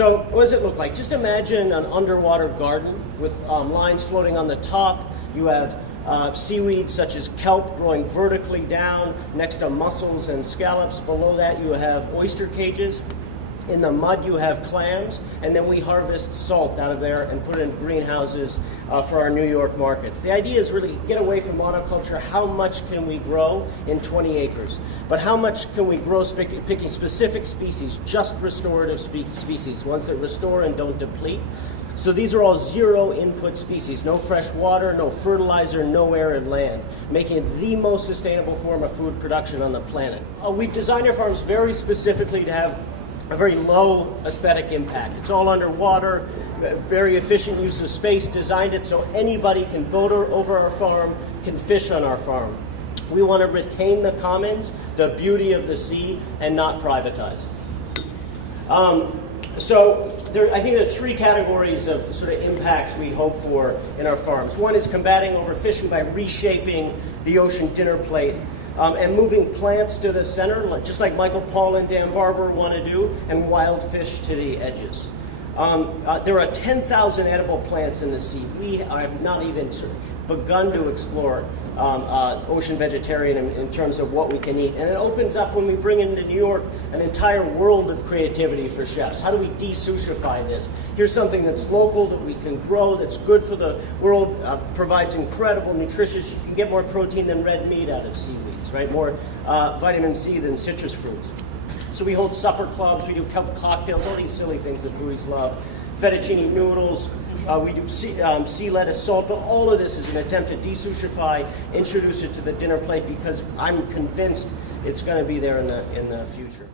So what does it look like? Just imagine an underwater garden with lines floating on the top. You have seaweeds such as kelp growing vertically down next to mussels and scallops. Below that you have oyster cages. In the mud you have clams, and then we harvest salt out of there and put it in greenhouses for our New York markets. The idea is really get away from monoculture. How much can we grow in 20 acres? But how much can we grow picking specific species, just restorative species, ones that restore and don't deplete? So these are all zero input species, no fresh water, no fertilizer, no arid land, making it the most sustainable form of food production on the planet. We've designed our farms very specifically to have a very low aesthetic impact. It's all underwater, very efficient use of space, designed it so anybody can boat over our farm, can fish on our farm. We want to retain the commons, the beauty of the sea, and not privatize. I think there are three categories of sort of impacts we hope for in our farms. One is combating overfishing by reshaping the ocean dinner plate and moving plants to the center, just like Michael Paul and Dan Barber want to do, and wild fish to the edges. There are 10,000 edible plants in the sea. We have not even sort of begun to explore ocean vegetarian in terms of what we can eat. And it opens up, when we bring into New York, an entire world of creativity for chefs. How do we de-sushify this? Here's something that's local, that we can grow, that's good for the world, provides incredible nutritious. You can get more protein than red meat out of seaweeds, right? More vitamin C than citrus fruits. So we hold supper clubs, we do cocktails, all these silly things that foodies love. Fettuccine noodles, we do sea lettuce, salt, but all of this is an attempt to de-sushify, introduce it to the dinner plate, because I'm convinced it's going to be there in the future.